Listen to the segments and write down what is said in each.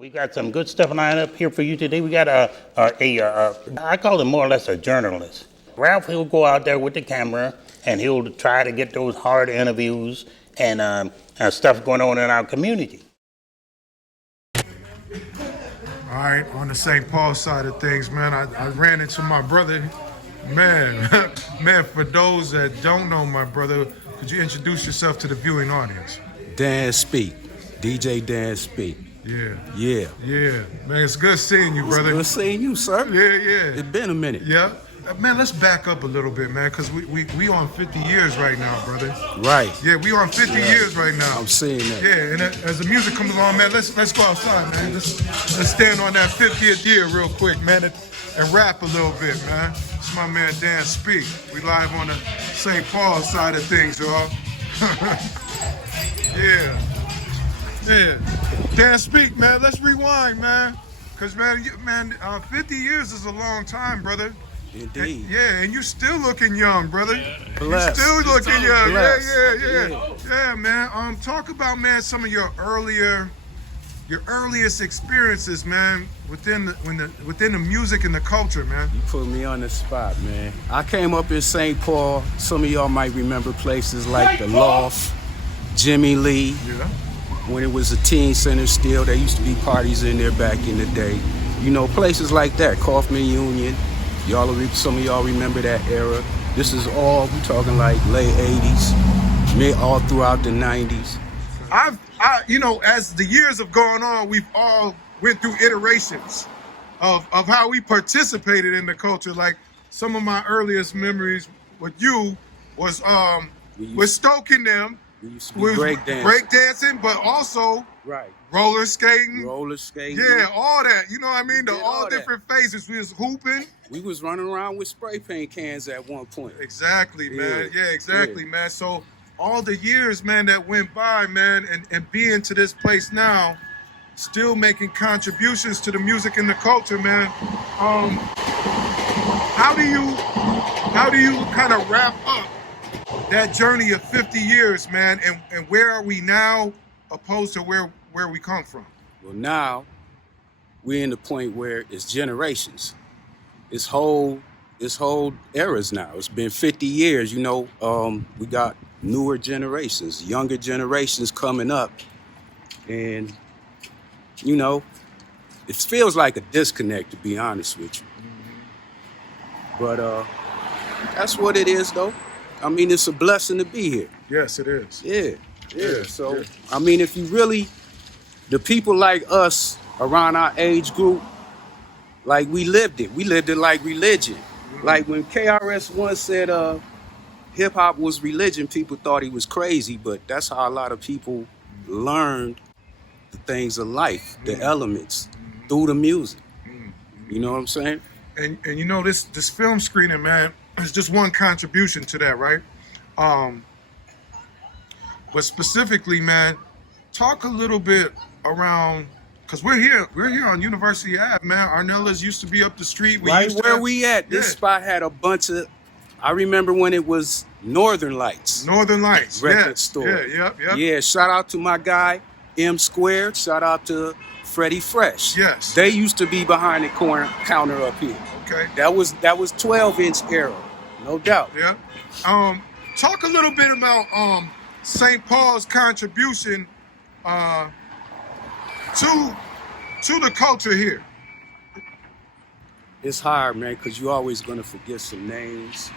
We got some good stuff lined up here for you today. We got I call him more or less a journalist. Ralph, he'll go out there with the camera and he'll try to get those hard interviews and stuff going on in our community. All right, on the St. Paul side of things, man, I ran into my brother. Man, man, for those that don't know my brother, could you introduce yourself to the viewing audience? Dan Speak, DJ Dan Speak. Yeah. Man, it's good seeing you, brother. Good seeing you, sir. Yeah. It's been a minute. Yeah. Man, let's back up a little bit, man, because we on 50 years right now, brother. Right. Yeah, we on 50 years right now. I'm seeing that. Yeah, and as the music comes along, man, let's go outside, man. Let's stand on that 50th year real quick, man, and rap a little bit, man. It's my man Dan Speak. We live on the St. Paul side of things, y'all. Yeah. Dan Speak, man. Let's rewind, man. Cause man, 50 years is a long time, brother. Indeed. And you still looking young, brother. Blessed. You still looking young. Blessed. Yeah, man. Talk about, man, some of your earliest experiences, man, within the music and the culture, man. You put me on the spot, man. I came up in St. Paul. Some of y'all might remember places like the Loft, Jimmy Lee. Yeah. When it was a teen center still, there used to be parties in there back in the day. You know, places like that, Kaufman Union. Some of y'all remember that era. This is all, we talking like late 80s, all throughout the 90s. As the years have gone on, we've all went through iterations of how we participated in the culture. Like some of my earliest memories with you was stoking them. We used to be break dancing, but also roller skating. Yeah, all that. You know what I mean? All different phases. We was hooping. We was running around with spray paint cans at one point. Exactly, man. Yeah, exactly, man. So all the years, man, that went by, man, and being to this place now, still making contributions to the music and the culture, man. How do you kind of wrap up that journey of 50 years, man, and where are we now opposed to where we come from? Well, now we're in the point where it's generations. It's whole eras now. It's been 50 years, you know. We got newer generations, younger generations coming up. And, you know, it feels like a disconnect, to be honest with you. But that's what it is, though. I mean, it's a blessing to be here. Yes, it is. Yeah. So, I mean, if you really, the people like us around our age group, like we lived it like religion. Mm-hmm. Like when KRS-One said hip hop was religion, people thought he was crazy, but that's how a lot of people learned the things of life, the elements, through the music. You know what I'm saying? And you know, this film screening, man, is just one contribution to that, right? But specifically, man, talk a little bit around, because we're here on University Ave, man. Arnella's used to be up the street. We at? This spot had a bunch of, I remember when it was Northern Lights. Record store. Yeah. Yeah, shout out to my guy, M Squared. Shout out to Freddie Fresh. Yes. They used to be behind the counter up here. Okay. That was 12-inch era, no doubt. Yeah. Talk a little bit about St. Paul's contribution to the culture here. It's hard, man, because you're always going to forget some names.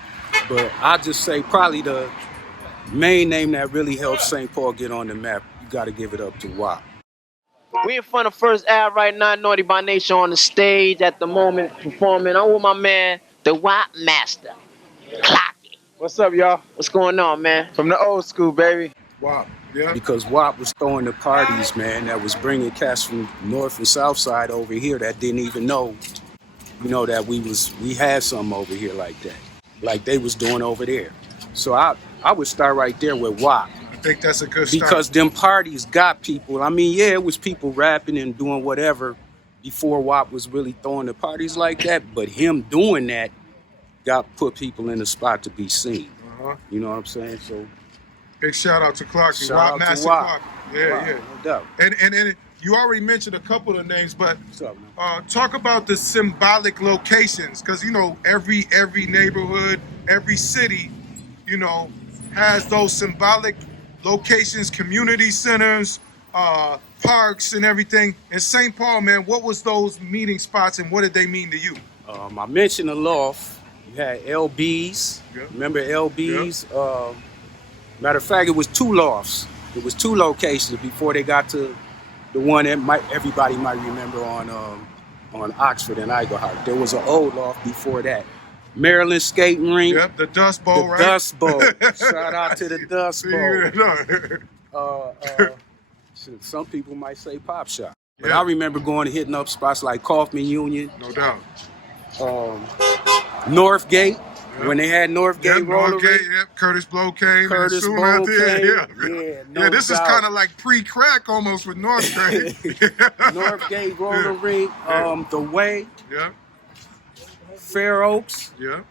But I just say probably the main name that really helped St. Paul get on the map, you got to give it up to WAP. We in front of First Ave right now, Naughty by Nature on the stage at the moment performing. I'm with my man, the WAP Master, Clocky. What's up, y'all? What's going on, man? From the old school, baby. WAP, yeah. Because WAP was throwing the parties, man, that was bringing cats from North and South Side over here that didn't even know, you know, that we had something over here like that, like they was doing over there. So I would start right there with WAP. I think that's a good start. Because them parties got people. I mean, yeah, it was people rapping and doing whatever before WAP was really throwing the parties like that. But him doing that put people in the spot to be seen. You know what I'm saying? So big shout out to Clarky. Shout out Master to WAP. Clarky. Yeah. No doubt. And you already mentioned a couple of names, but What's up, man? talk about the symbolic locations, because you know every neighborhood, every city, you know, has those symbolic locations, community centers, parks, and everything. In St. Paul, man, what was those meeting spots, and what did they mean to you? I mentioned the loft. You had LBs. Yeah. Remember LBs? Matter of fact, it was 2 lofts. It was 2 locations before they got to the one that everybody might remember on Oxford and Iglehart. There was an old loft before that. Maryland Skating Rink. Yep, the Dust Bowl, The right? Dust Bowl. Shout out to the Dust Bowl. Some people might say Pop Shop. But Yeah. I remember going and hitting up spots like Kaufman Union, No doubt. Northgate, Yep. when they had Northgate Yep, roller Northgate, rink. yep, Curtis Blow came. Curtis soon Blow after that, came. Yeah, No this is doubt. kind of like pre-crack almost with Northgate. Northgate roller rink, The Way, Yeah, Fair Oaks, yeah,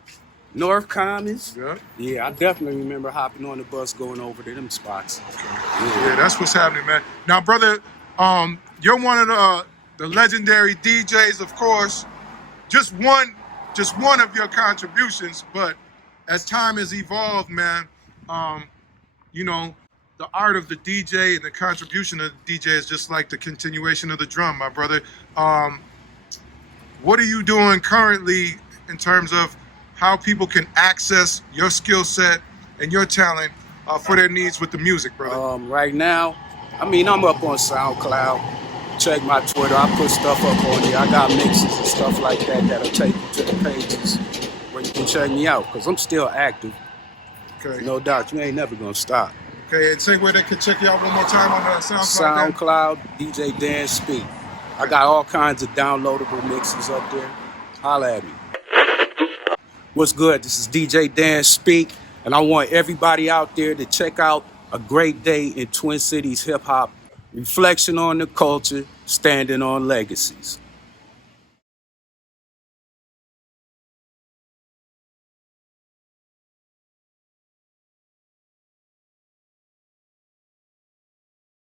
North Commons. yeah. Yeah, I definitely remember hopping on the bus going over to them spots. Yeah, that's what's happening, man. Now, brother, you're one of the legendary DJs, of course. Just one of your contributions, but as time has evolved, man, you know, the art of the DJ and the contribution of the DJ is just like the continuation of the drum, my brother. What are you doing currently in terms of how people can access your skill set and your talent for their needs with the music, brother? Right now, I mean, I'm up on SoundCloud. Check my Twitter. I put stuff up on there. I got mixes and stuff like that that'll take you to the pages where you can check me out, because I'm still active. Okay. No doubt. You ain't never going to stop. Okay, and say where they can check you out one more time on SoundCloud. SoundCloud, DJ Dan Speak. I got all kinds of downloadable mixes up there. Holla at me. What's good? This is DJ Dan Speak, and I want everybody out there to check out A Great Day in Twin Cities Hip Hop. Reflection on the culture, standing on legacies.